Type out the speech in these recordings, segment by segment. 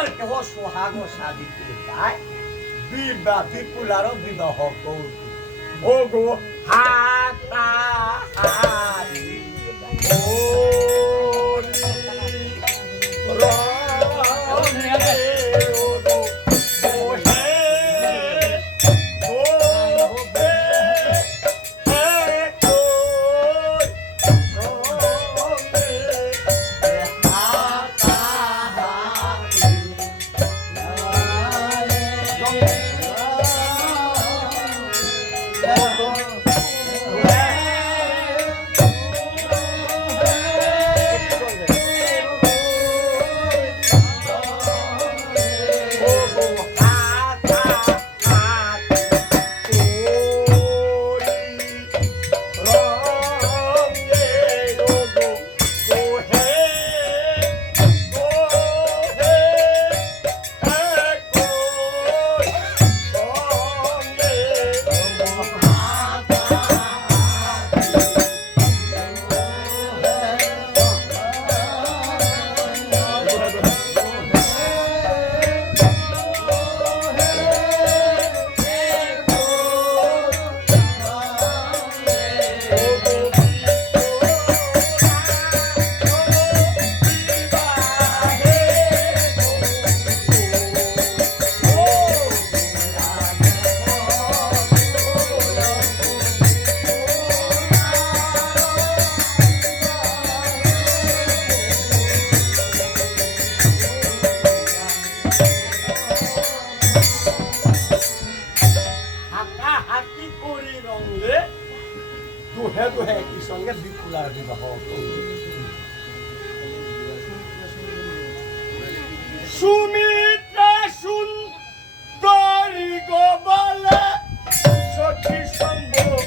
আমার কেহ সোহাগ সাধিতে যায় বিবাহ বিপুলারও বিবাহ করবি ও গো হাতাহাতি সুমিত্রা সুন্দরী গো বলে সখী সম্ভব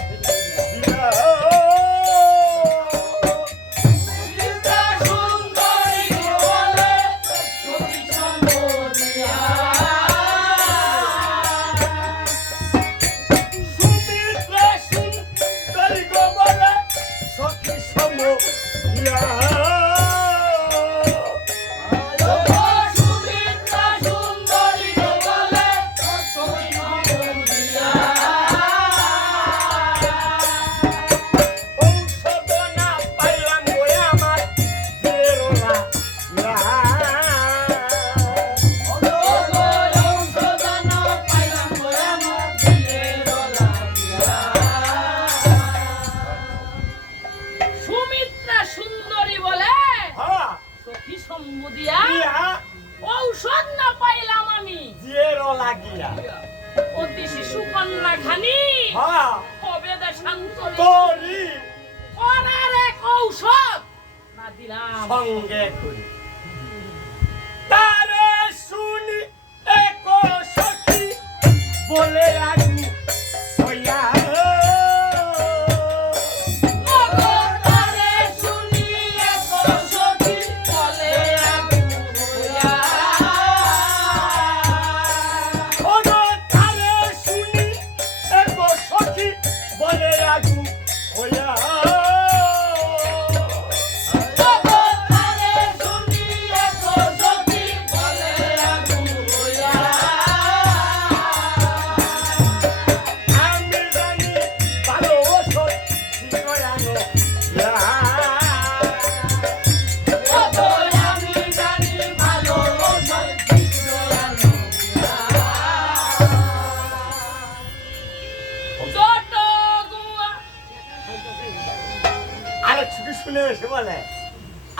ঔষধ না পাইলাম আমি জিয়েরও লাগিয়া অতি শিশু কন্যা খানি হবে দেশান্তরী করার এক ঔষধ না দিলাম সঙ্গে করি তারে শুনি এক সখী বলে আমি হইয়া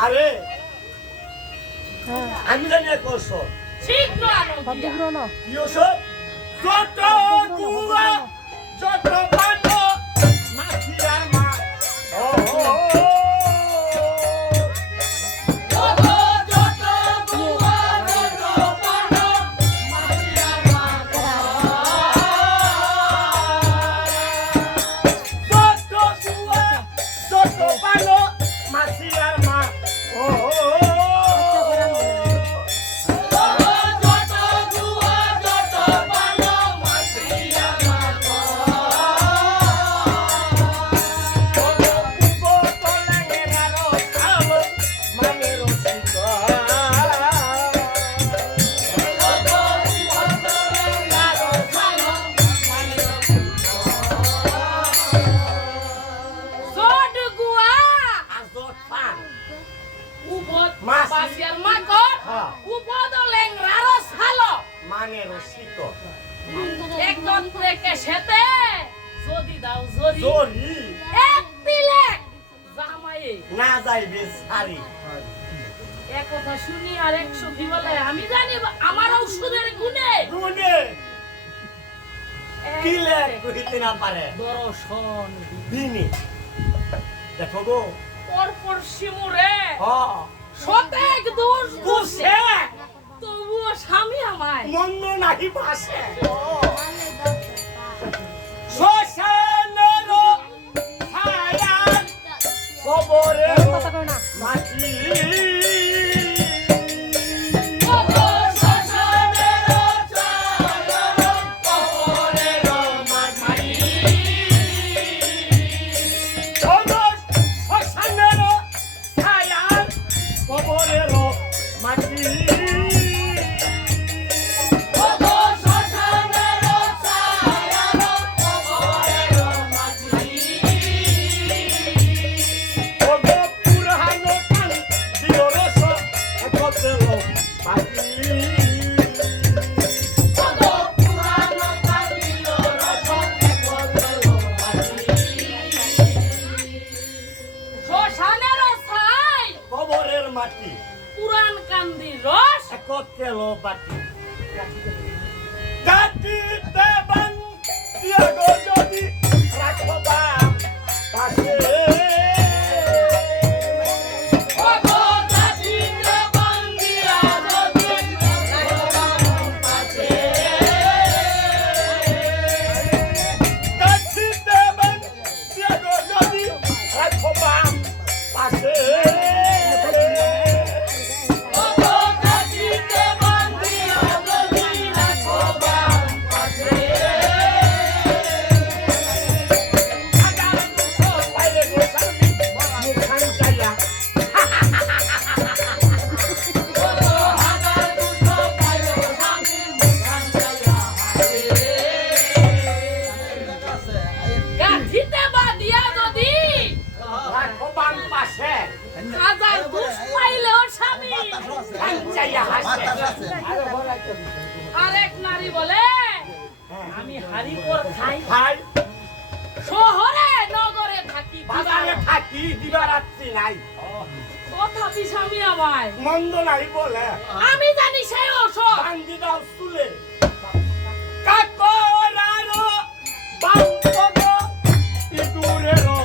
আরে আমি জানি এক ওষুধ শীঘ্র আনো কি ওষুধ যত গুয়া যত পানো মাছিরার মা উপদ মাছি। বাসিয়ার মাকড় হ্যাঁ। উপদ লেংরারো ছালো মানে রসিক একত্রে কেসেতে যদি দাও জরি জরি এক তিলেক জামাইয়ে না যাইবে সারি এক কথা শুনি আর 100 কি বলে আমি জানি আমার ঔষধের গুণে গুনে কিলে কইতে না পারে দর্শন দিনে দেখো গো পরপর শিমুরে হ সতেক দোষ বুঝে তবুও স্বামী আমায় মন্দ নাহি পাশে শ্মশানের ছায়ার কবরের মাটি শ্মশানের ছায়ার কবরের মাটি শ্মশানেরও ছাই কবরের মাটি পুরান কান্দির রস একত্রে লো বাটি জাতিতে বান্ধিয়া গো যদি রাখবা পাশে জাতিতে বান্ধিয়া গো যদি রাখবা পাশে গাঠিতে বাঁধিয়া যদি রাখবান পাশে হাজার দুষ পাইলেও স্বামী চাইয়া হাসে আরেক নারী বলে আমি হাড়ি পর খাই ভাই শহরে নগরে থাকি বাজারে থাকি দিবারাত্রি নাই তথাপি স্বামী আমায় মন্দ নাই বলে আমি জানি সেই ওষুধ বান্দি দাও তুলে কাকরারো বাম্পগো ইদুরেরো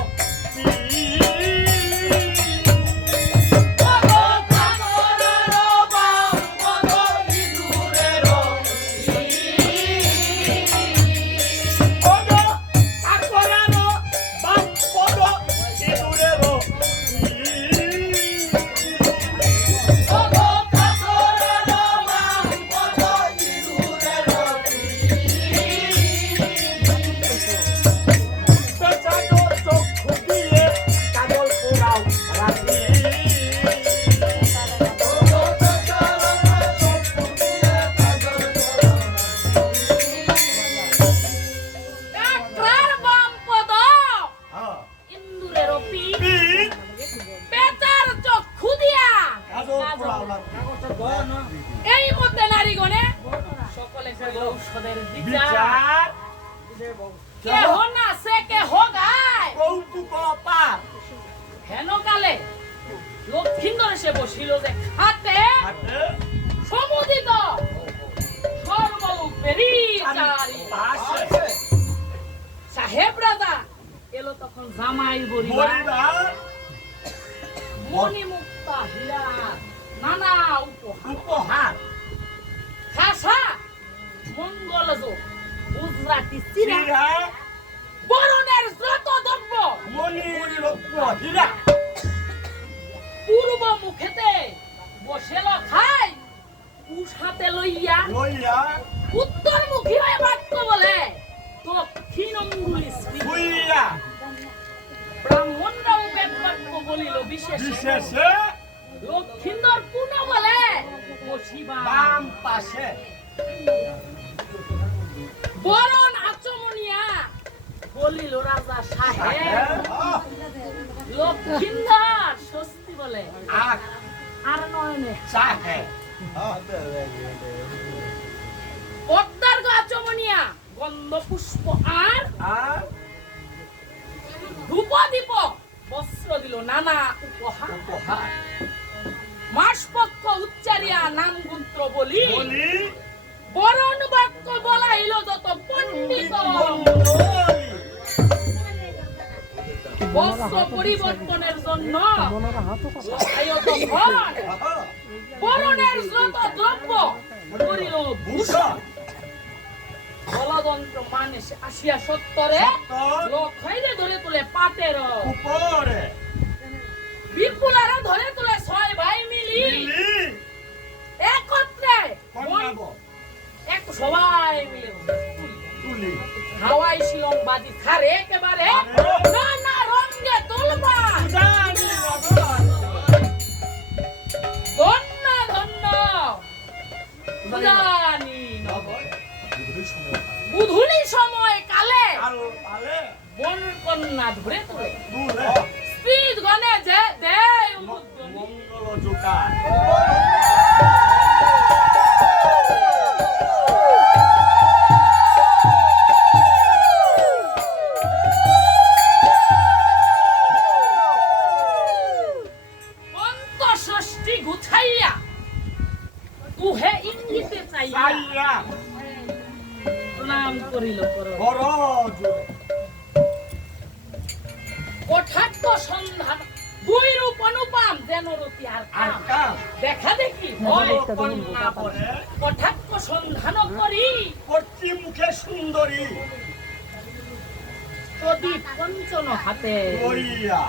ডাক্তার বামপদ ইন্দুরের পি পেটার চক্ষু দিয়া এই মধ্যে নারীগণে সকলে করল ঔষধের বিচার কেহ নাচে কেহ গায় কৌতুক পার হেন কালে লক্ষ্মীন্দর সে বসিল যে খাতে সমুদিত সর্বলোকেরই চারি সাহেব রাজা এলো তখন জামাই বরিবার মণিমুক্তা হীরা নানা উপহার খাসা মঙ্গলযোগ গুজরাটি চিরা বরণের যত দ্রব্য হীরা পূর্ব মুখেতে বসেল খাই উষাতে লইয়া উত্তর মুখী হয়ে বাক্য বলে দক্ষিণ অঙ্গুলি হইয়া ব্রাহ্মণরাও বেদ বাক্য বলিল বিশেষে লক্ষিন্দর পুনঃ বলে বসিবা বাম পাশে বরণ আচমনিয়া বলিল রাজা সাহেব লক্ষিন্দর স্বস্তি বলে আখ আর নয়নে চাহে পদ্মার গাছমনিয়া গন্ধ পুষ্প আর আর ধূপ দীপক বস্ত্র দিল নানা উপহার উপহার মাস পক্ষ উচ্চারিয়া নাম মন্ত্র বলি বলি বরণ বাক্য বলাইল যত পণ্ডিত বস্ত্র পরিবর্তনের জন্য আয়তন বরণের যত দ্রব্য করিল ভূষণ বলযন্ত্র মানুষ আসিয়া সত্তরে লোক হইলে ধরে তুলে পাটের উপরে বিপুলারা ধরে তুলে ছয় ভাই মিলি মিলি একত্রে কন্যাব এক সবাই মিলে তুলি হাওয়াই শিলং বাজি খারে একেবারে নানা রঙে তুলবা জানি নগর ধন্য ধন্য জানি নগর বুধুলি সময় কালে আলো আলে বন কন্যা ধরে তুলে দূরে স্ত্রীদ গণে যে দেয় উদ্যোগী। মঙ্গল জোকা পঞ্চষষ্ঠী গুছাইয়া তুহে ইঙ্গিতে চাইয়া চাইয়া প্রণাম করিল করো বড় জোরে কঠাক্ষ সন্ধান দুই রূপ অনুপাম যেন রতি আর আর কাম। কাম দেখা দেখি হয় কন্যা পরে কঠাক্ষ সন্ধান করি কর্তি মুখে সুন্দরী প্রদীপ পঞ্চন হাতে করিয়া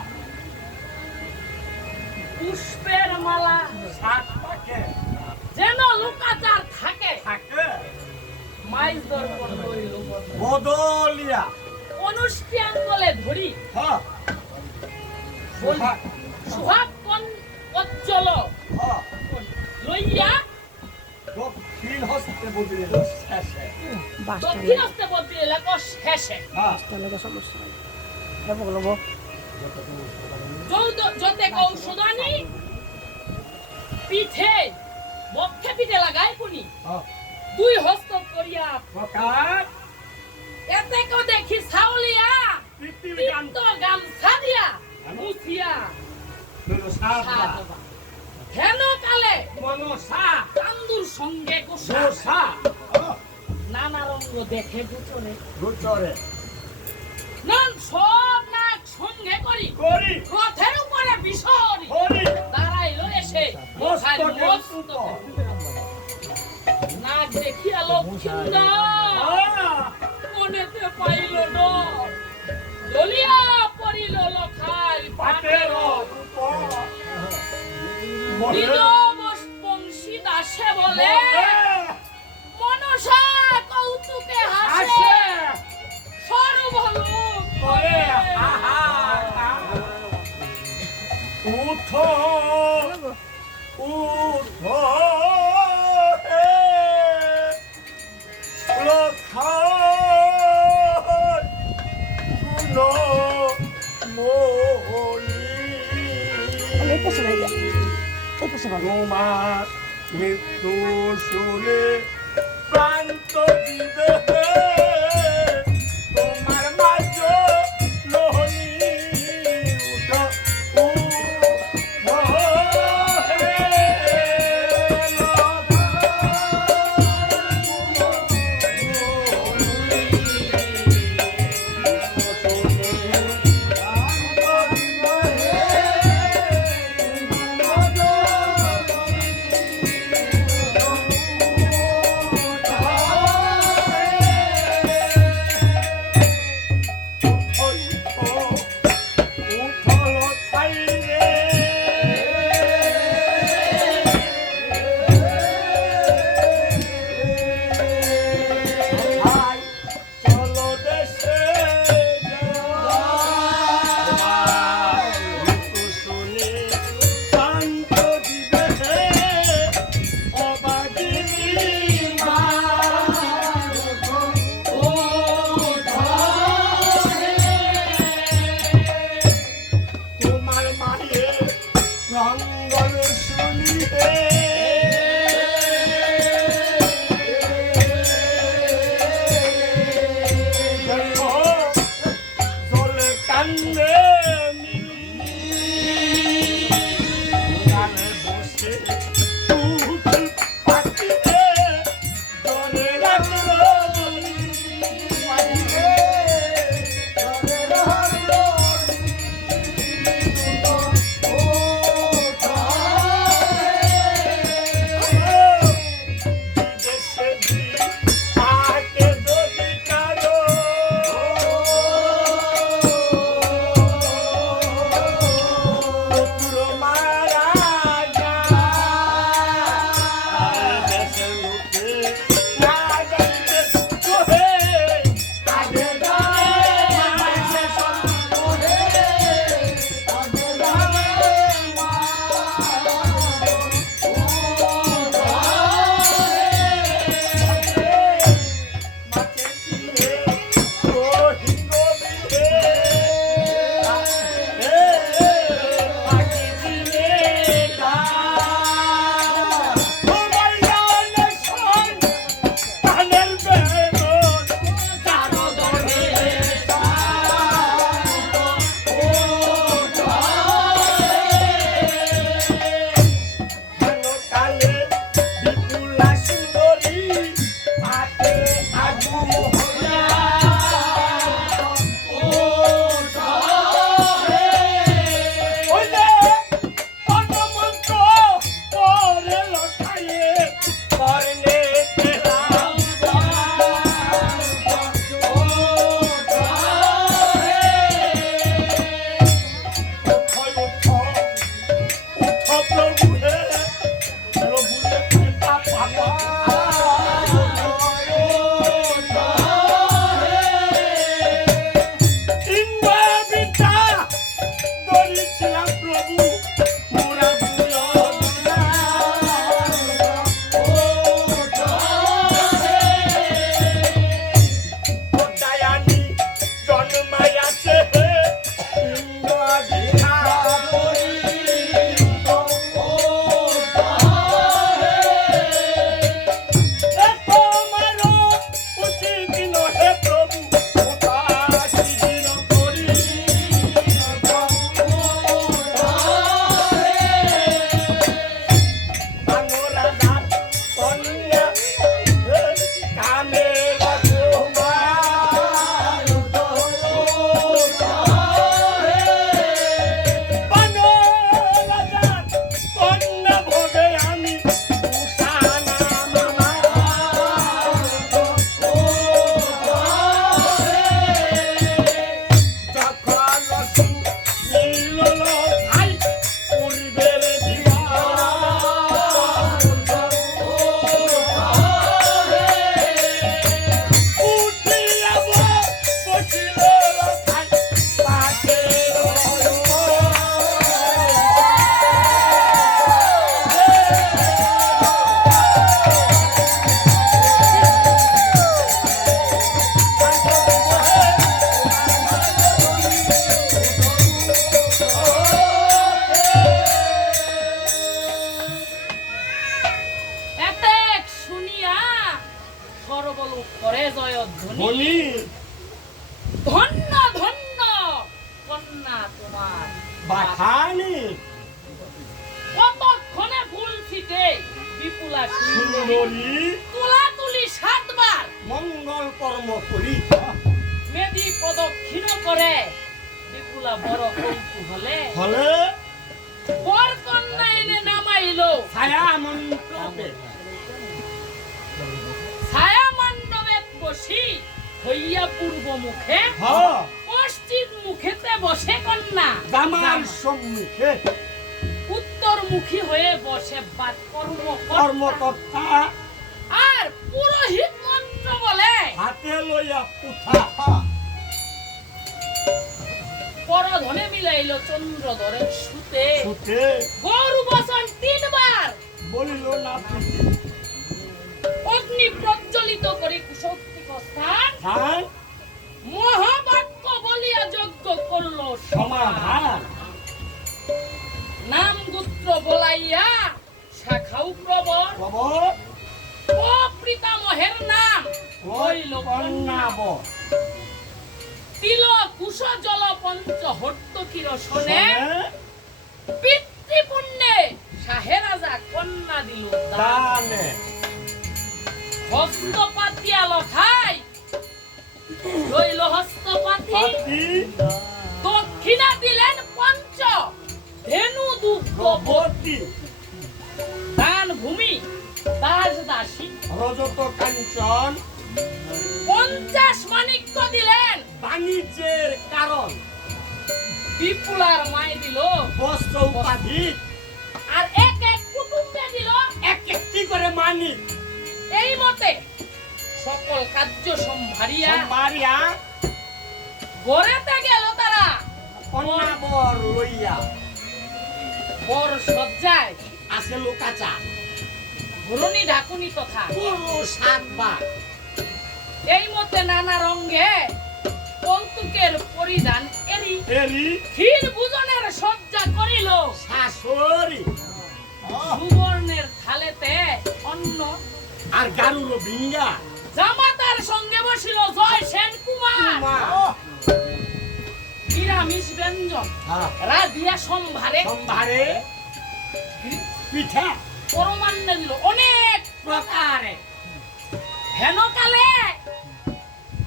পুষ্পের মালা সাত পাকে যেন লোকাচার থাকে থাকে মাইজ দর্পণ করিল বদলিয়া অনুষ্ঠিয়াঙ্গলে ধরি হ্যাঁ বলি সুহাগ অজ্জ্বল হ্যাঁ লইয়া দক্ষিণ হস্তে বদলিল শেষে দক্ষিণ হস্তে বদলে লাগো শেষে হ্যাঁ যতে কৌশদানি পিঠে বক্ষে পিঠে লাগাই কোনি হ্যাঁ দুই হস্ত করিয়া প্রকার এতে কো দেখি ছাউলিয়া পৃথিবী তিন্ত গামছা দিয়া মুছিয়া সাতবা সাতবা হেন কালে মনসা চান্দুর সঙ্গে কোষা দোষা নানা রঙ্গ দেখে গুচরে গোচরে নন সব নাক সঙ্গে করি করি রথের উপরে বিষরি করি দাঁড়াইল এসে মশারি মস্তকে। নাক দেখিয়া লক্ষ্মীন্দর মনেতে পাইল ডর দলিয়া পড়িল লখাই পাটের বংশী দাসে বলে মনসা কৌতুকে হাসে সর্বলোক করে উঠো উঠো লখাই শুনো তোমার মৃত্যু শুনে প্রান্ত দিবে তোমার মাঝ লোহনী উঠো উঠো হে মঙ্গল শুনিতে চলে কান্দে গানে বসে তুই পাখিতে চলে রাখলো বলি ধন্য ধন্য কন্যা তোমার বাখানি কতক্ষণে ফুল ছিটে বিপুলা সুন্দরী তুলা তুলি 7 বার মঙ্গল কর্ম করি মেদি প্রদক্ষিণ করে বিপুলা বড় কৌতূহলে হলে বর কন্যা এনে নামাইলো ছায়া মন্ত্রপে ছায়া মণ্ডপে বসি হইয়া পূর্ব মুখে পশ্চিম মুখেতে বসে কন্যা জামার সম্মুখে উত্তরমুখী হয়ে বসে বাদ কর্মকর্তা আর পুরোহিত মন্ত্র বলে হাতে লইয়া পুথা পরধনে মিলাইল চন্দ্রধরের সুতে সুতে গরু বচন 3 বার বলিল না অগ্নি প্রজ্বলিত করে কুশক্তি স্থান মহাবাক্য বলিয়া যজ্ঞ করলো সমাধান নাম গোত্র বলা খাউ প্রবর খবর ও পিতামহের নাম হইল কন্যাবর তিল কুশ জল পঞ্চ হট্ট কিরসনে পিতৃপুণ্যে শাহে রাজা কন্যা দিল দানে হস্তপাতিয়া লখাই রইল হস্তপাতি পাতি দক্ষিণা দিলেন পঞ্চ ধেনু দুগ্ধ ভর্তি দান ভূমি দাস দাসী রজত কাঞ্চন 50 মাণিক্য দিলেন বাণিজ্যের কারণ বিপুলার মাই দিল বস্ত্র উপাধি আর এক এক কুটুম্বে দিল এক একটি করে মানিক এই মতে সকল কার্য সম্ভারিয়া সম্ভারিয়া গড়েতে গেল তারা কন্যাবর লইয়া বর সজ্জায় আসে লোকাচা ঘূর্ণি ঢাকুনি তথা পুরো সাতবার এই মতে নানা রঙে কৌতুকের পরিধান এরি এরি ক্ষীর ভোজনের সজ্জা করিল শাশুড়ি সুবর্ণের থালেতে অন্ন আর গারুর ভিঙ্গা জামাতার সঙ্গে বসিল জয় সেন কুমার নিরামিষ ব্যঞ্জন রাধিয়া সম্ভারে সম্ভারে পিঠা পরমান্নে দিল অনেক প্রকারে হেনকালে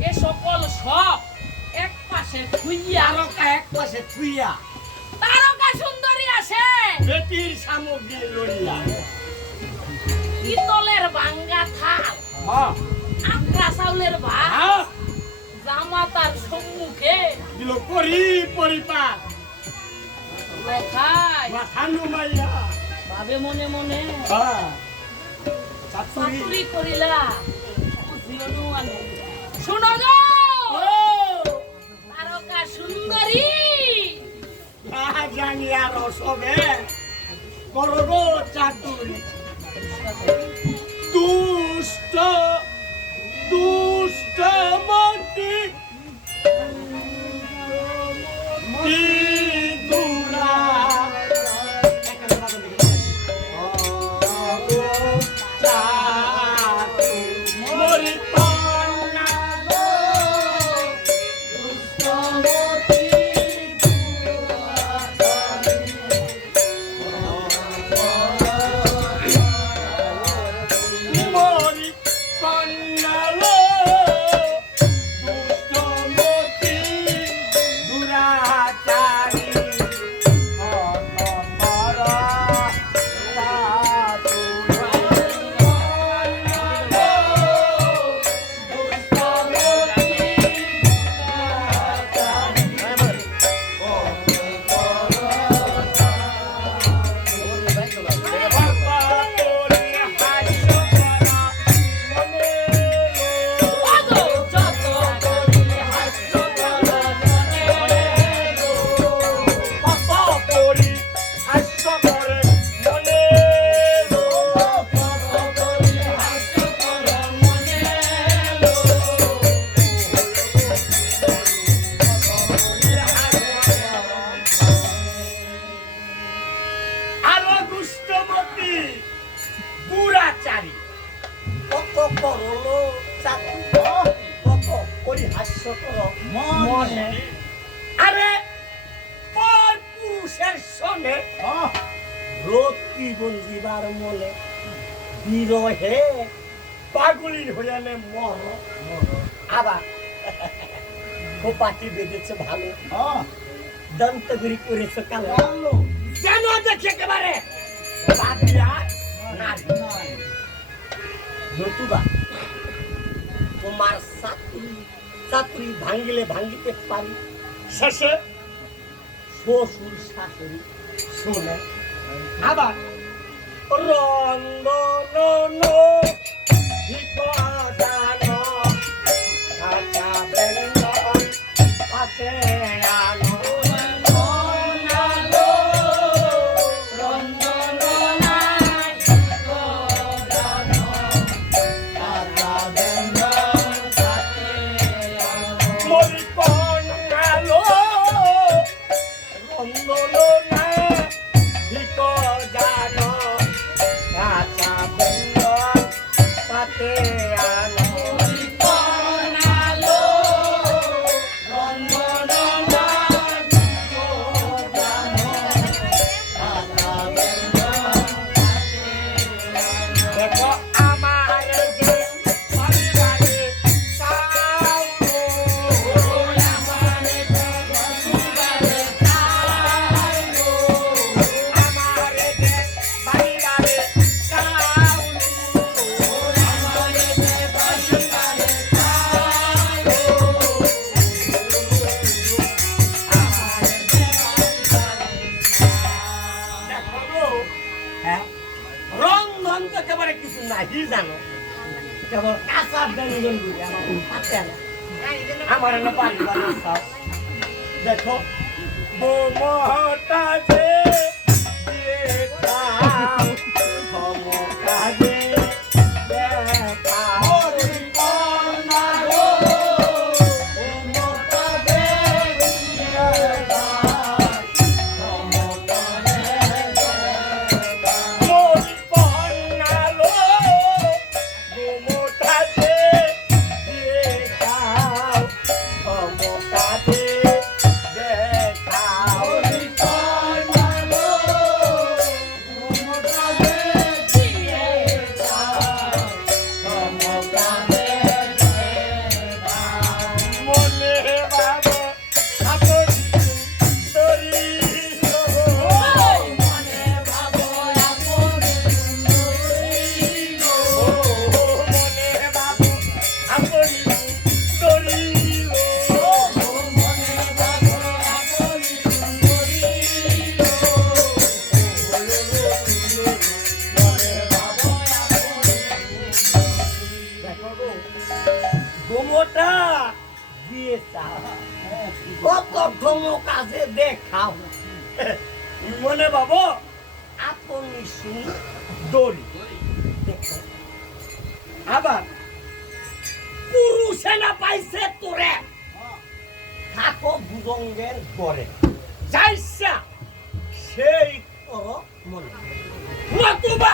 এ সকল সব এক পাশে থুইয়া তারকা এক পাশে থুইয়া তারকা সুন্দরী আসে বেটির সামগ্রী লইয়া পিতলের ভাঙ্গা থাল আটরা চাউলের ভাত জামাতার সম্মুখে দিল করি পরিপাক লখাই মাথানু মাইয়া ভাবে মনে মনে চাতুরি চাতুরি করিলা বুঝিও আনে শুনো গো তারকা সুন্দরী জানি আর সবে করবো চাতুরি দুষ্ট দুষ্ট মতি বিদুরা মরি পান্না মরি পান্না দুষ্টমতি দুরাচারী অতপরা ওগো যত করিলে হাস্য করো মনে কত করিলে হাস্য করো মনে আরো দুষ্টমতি দুরাচারী কত করলো চাকু কত পরিহাস্যকর মনে আরে পর পুরুষের সনে রতি বঞ্জিবার মনে বিরহে পাগলির হইয়ালে মর আবার খোপাটি বেঁধেছে ভালো দন্তগুড়ি করেছে কালো যেন দেখে একেবারে বাদিয়া নারী নতুবা তোমার চাতুরি ভাঙ্গিলে ভাঙ্গিতে পারি শেষে শ্বশুর শাশুড়ি শুনে আবার রঙ্গন বিপদানো কাঁচা বেঙ্গন পাতে আনো তো একেবারে কিছু নাই জানো কেবল কাঁচা ব্যঞ্জন গুলি আমার হাতে না আমার না বাড়ি বাড়ি সব দেখো মমতা যে দেখাও ক্ষমতা যে দেখাও কন্যা গো মমতা যে দেখাও ক্ষমতা যে দেখাও কন্যা লো মমতা যে দেখাও ক্ষমতা যে দেখাও মনে বাবা আপন সুন্দরী মনে বাবা আপন সুন্দরী মনে বাবা আপন সুন্দরী মনে বাবা আপন সুন্দরী মনে বাবা দেখো গো গোমোটা দিয়ে চাও কত ধমো কাজে দেখাও মনে বাবা আপনি সুন্দরী দেখো আবার পুরুষে না পাইছে তোরে থাকো ভুজঙ্গের গড়ে যাইসা সেই তোর মনে নতুবা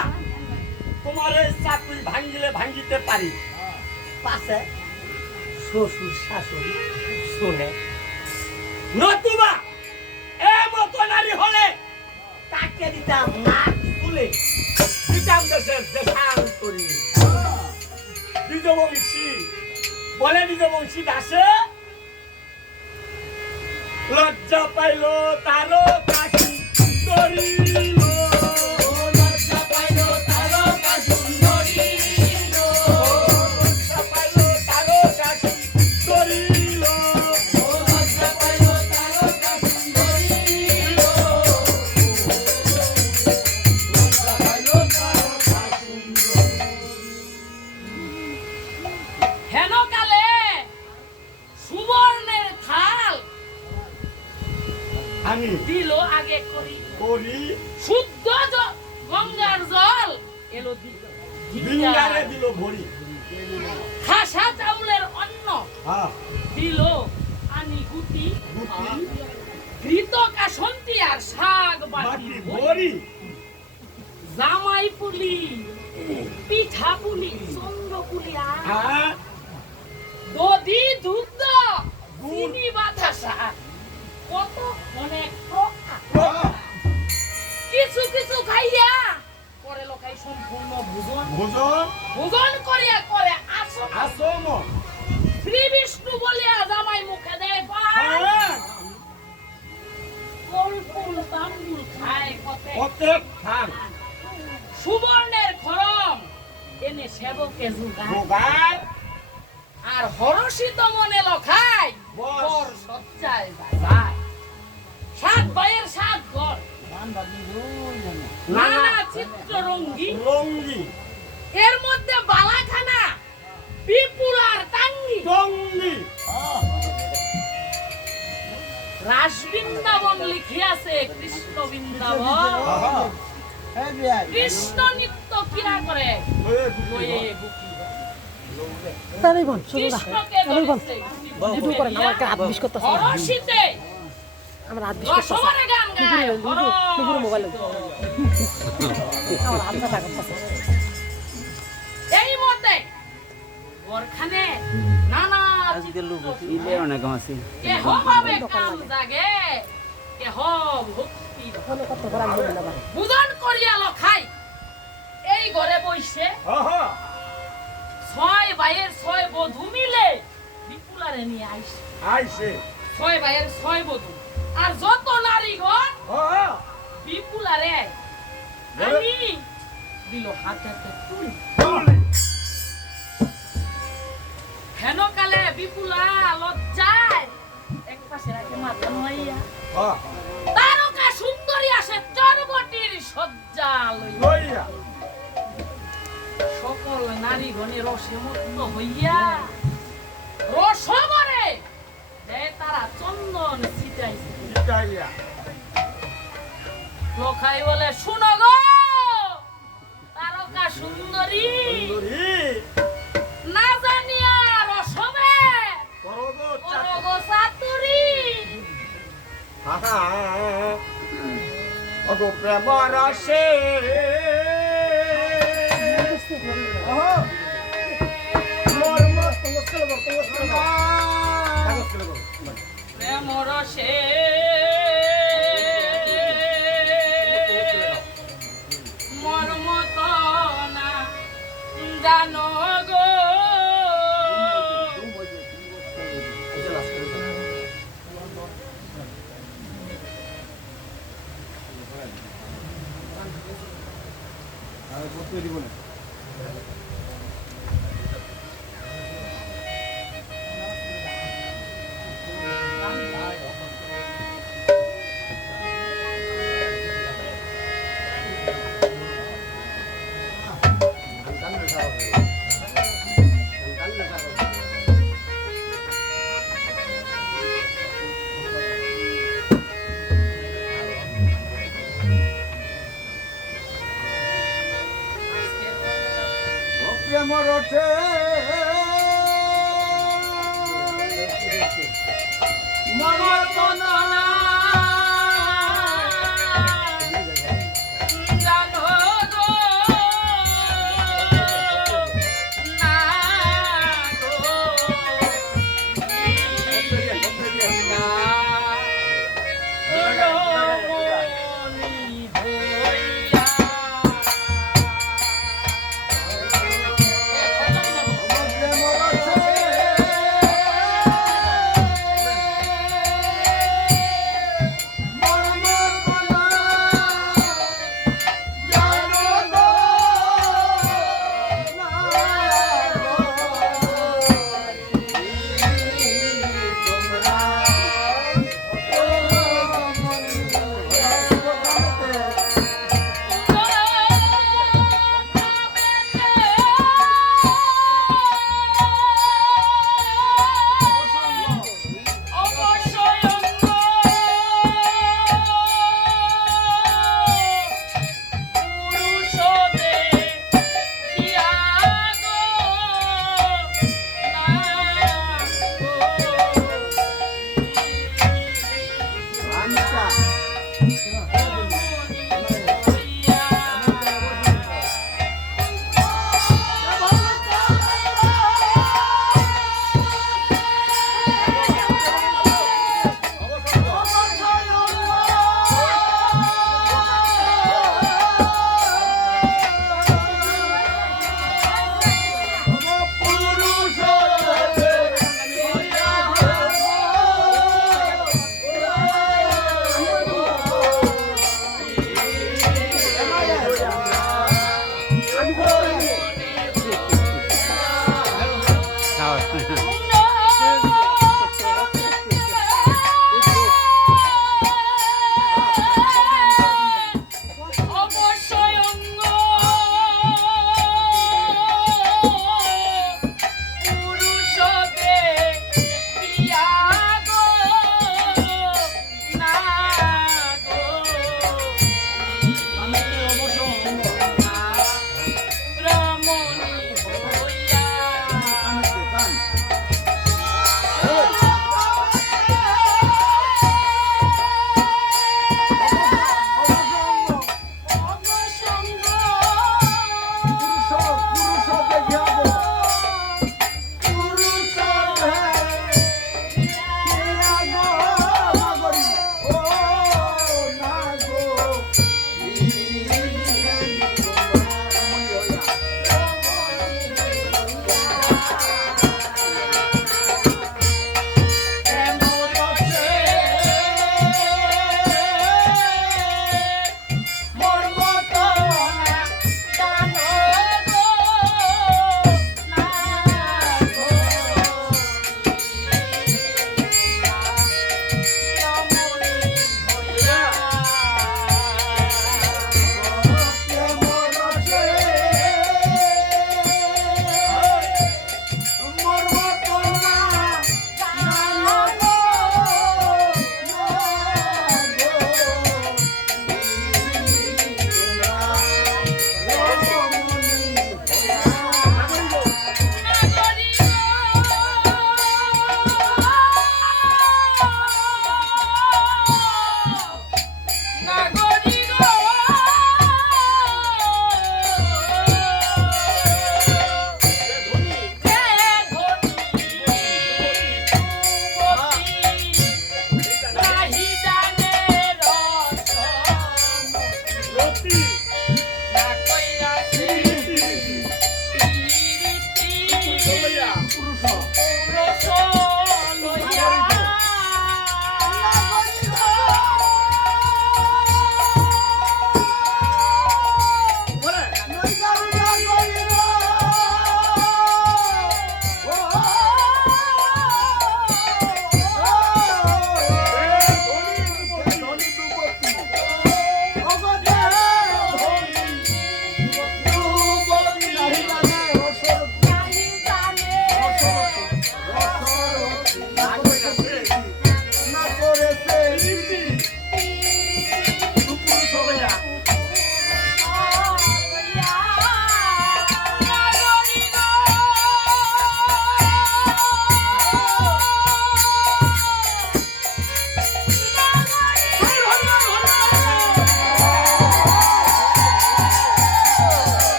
তোমার এই চাকরি ভাঙ্গিলে ভাঙ্গিতে পারি পাশে শ্বশুর শাশুড়ি শুনে নতুবা এ মতো নারী হলে তাকে দিতাম নাক তুলে দিতাম দেশের দেশান্তরী দ্বিজবংশী বলে দ্বিজবংশী দাসে লজ্জা পাইল তারো কাশি করিল লজ্জা পাইল তারো কাশি করিল লজ্জা পাইল তারো কাশি করিল লজ্জা পাইল তারো কাশি করিল লজ্জা পাইল তারো কাশি হেন কালে সুবর্ণের থাল আমি দিল আগে করি করি শুদ্ধ গঙ্গার জল এলো বিঙ্গারে দিল ভরি খাসা চাউলের অন্ন হ্যাঁ দিল আনি গুটি গুটি ঘৃত কাসন্তি আর শাক বাটি বাটি ভরি জামাই পুলি পিঠা পুলি চন্দ্র পুলি আর হ্যাঁ দধি দুধ চিনি বাতাসা কত অনেক প্রকার কিছু কিছু খাইয়া পরে লোকাই সম্পূর্ণ ভোজন ভোজন ভোজন করিয়া করে আসন আসম শ্রী বিষ্ণু বলিয়া জামাই মুখে দেয় পান হ্যাঁ কল্পুল তাম্বুল খায় কতে প্রত্যেক খান সুবর্ণের খরম এনে সেবকে জুগায় ভোগায় আর হরষিত মনে লখায় বস। বর সজ্জায় যায় সাত ভাইয়ের সাত ঘর নানা চিত্ররঙ্গী রঙ্গি এর মধ্যে বালাখানা বিপুল আর টাঙ্গি টঙ্গি রাস বৃন্দাবন লিখিয়াছে কৃষ্ণ বৃন্দাবন কৃষ্ণ নিত্য ক্রিয়া করে বয়ে বুকি তাহলেই বল শুধু না কৃষ্ণকে তাহলেই বল ধরেছে ভিডিও করেন আমাকে হাত বিশ করতে হরষিতে আমার হাত বিশ করতে রসবরে গান গায় নুপুরের মোবাইল আমার হাত ব্যথা করতেছে এই মতে ওরখানে নানা কেহ ভাবে কাম জাগে কেহ ভক্তি ফোনে কত করে আমি বলি না ভাই বুদন করিয়া লখাই এই ঘরে বইছে আহা ছয় ভাইয়ের ছয় বধূ মিলে বিপুলারে নিয়ে আইছে আইছে ছয় ভাইয়ের ছয় বধূ আর যত নারী ঘর আহা বিপুলারে আনি দিল হাতেতে তুলি তুলি হেন কালে বিপুলা লজ্জায় এক পাশে রাখে মাথা নোয়াইয়া হ্যাঁ তারকা সুন্দরী আসে চরবটির সজ্জা লইয়া লইয়া নারী গণে রসে মুক্ত হইয়া রসবরে দেয় তারা চন্দন ছিটাইছে চিটাইয়া লোকাই বলে শুনো গো তারকা সুন্দরী সুন্দরী না জানিয়া রসবে করগো করগো চাতুরি অগো প্রেম রসে প্রেম রসে মর্মত না জানো গো প্রেম রসে মরত না জানো গো না গো না রমণী হইয়া প্রেম রসে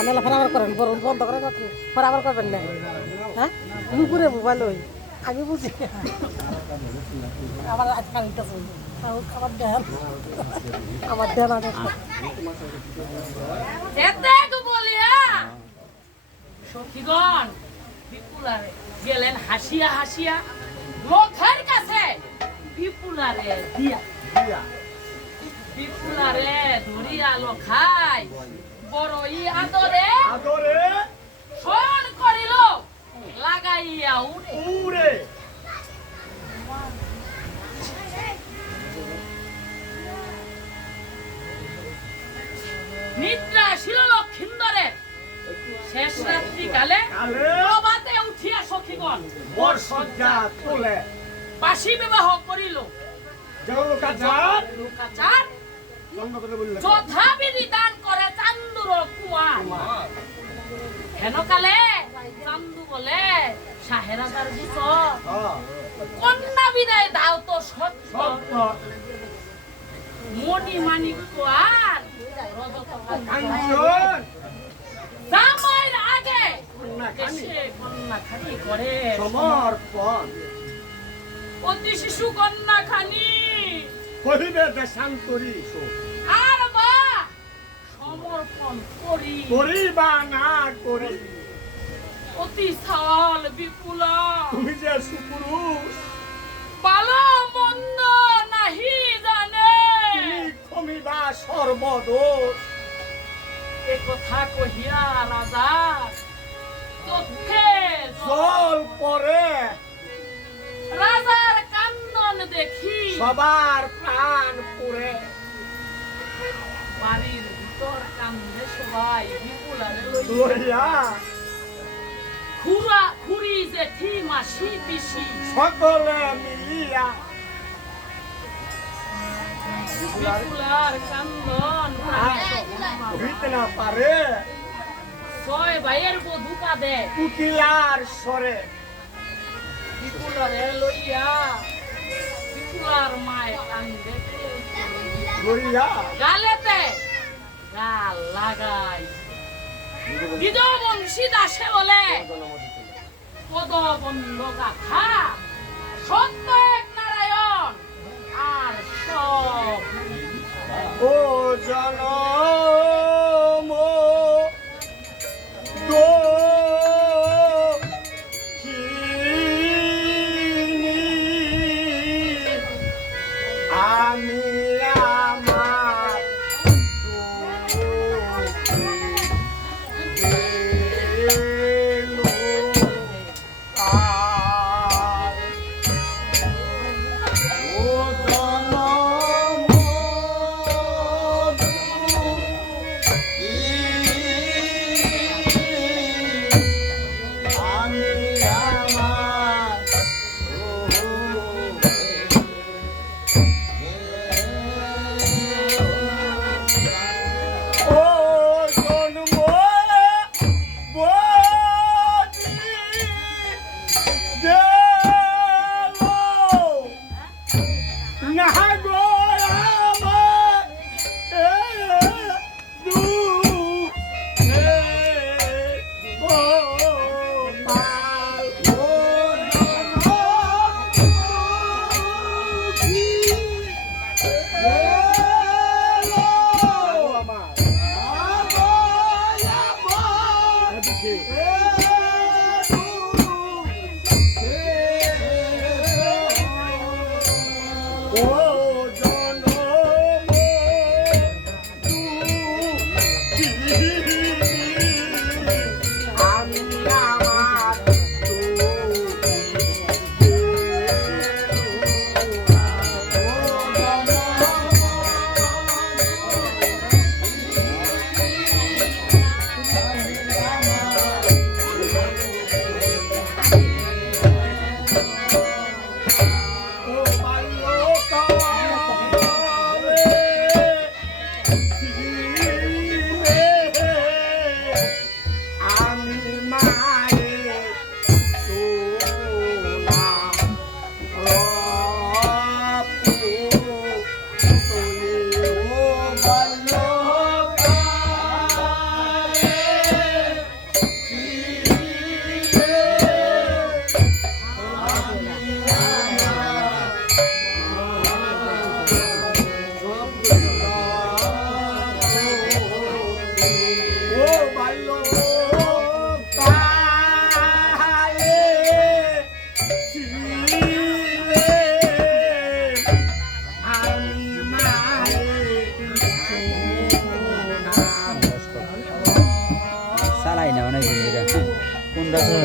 নাহলে ফের আবার করেন বরং বন্ধ করে রাখুন ফের আবার করবেন না হ্যাঁ নুপুরে মোবাইল হই আমি বুঝি আবার আজকাল আমার দেন আমার দেন এতে বলিয়া সখীগণ বিপুলারে গেলেন হাসিয়া হাসিয়া লোকের কাছে বিপুলারে দিয়া বিপুলারে ধরিয়া লখাই বড়ই আদরে আদরে শয়ন করিল লাগাইয়া উড়ে উড়ে নিদ্রা ছিল লক্ষিন্দরে শেষ রাত্রি কালে কালে প্রভাতে উঠিয়া সখীগণ বর্ষজ্ঞা তোলে বাসী বিবাহ করিল জগলোকাচার লোকাচার জন্মকথা বললে যথাবিধি দান করে চান্দুর কুমার হেনকালে চান্দু বলে শাহেরাদার দিছ কন্যা বিদায় দাও তো সত্য মণি মাণিক্য আর রজত কাঞ্চন জামাইয়ের আগে কন্যাখানি এসে কন্যা খানি করে সমর্পণ অতি শিশু কন্যা খানি কহিবে দেশান্তরী আর বা সমর্পণ করি করি বা না করি অতি সাল বিপুলা তুমি যে সুপুরুষ ভালো মন্দ নাহি জানে তুমি ক্ষমিবা সর্বদোষ এ কথা কহিয়া রাজা চোখে জল পরে রাজার কান্দন দেখি সবার প্রাণ পুরে বাড়ির ভিতর কান্দে সবাই বিপুলারে লইয়া লইয়া খুড়ি জেঠি মাসি পিসি সকলে মিলিয়া বিপুলার কান্দন হইতে না পারে ছয় ভাইয়ের বধূ কাঁদে কুকিলার স্বরে বিপুলারে লইয়া বিপুলার মায় কান্দে লইয়া গালেতে গাল লাগাই বিধবংশী দাসে বলে পদবন্ধ গাথা সত্য এক নারায়ণ আর সব ও জনম আমি আমার দেখো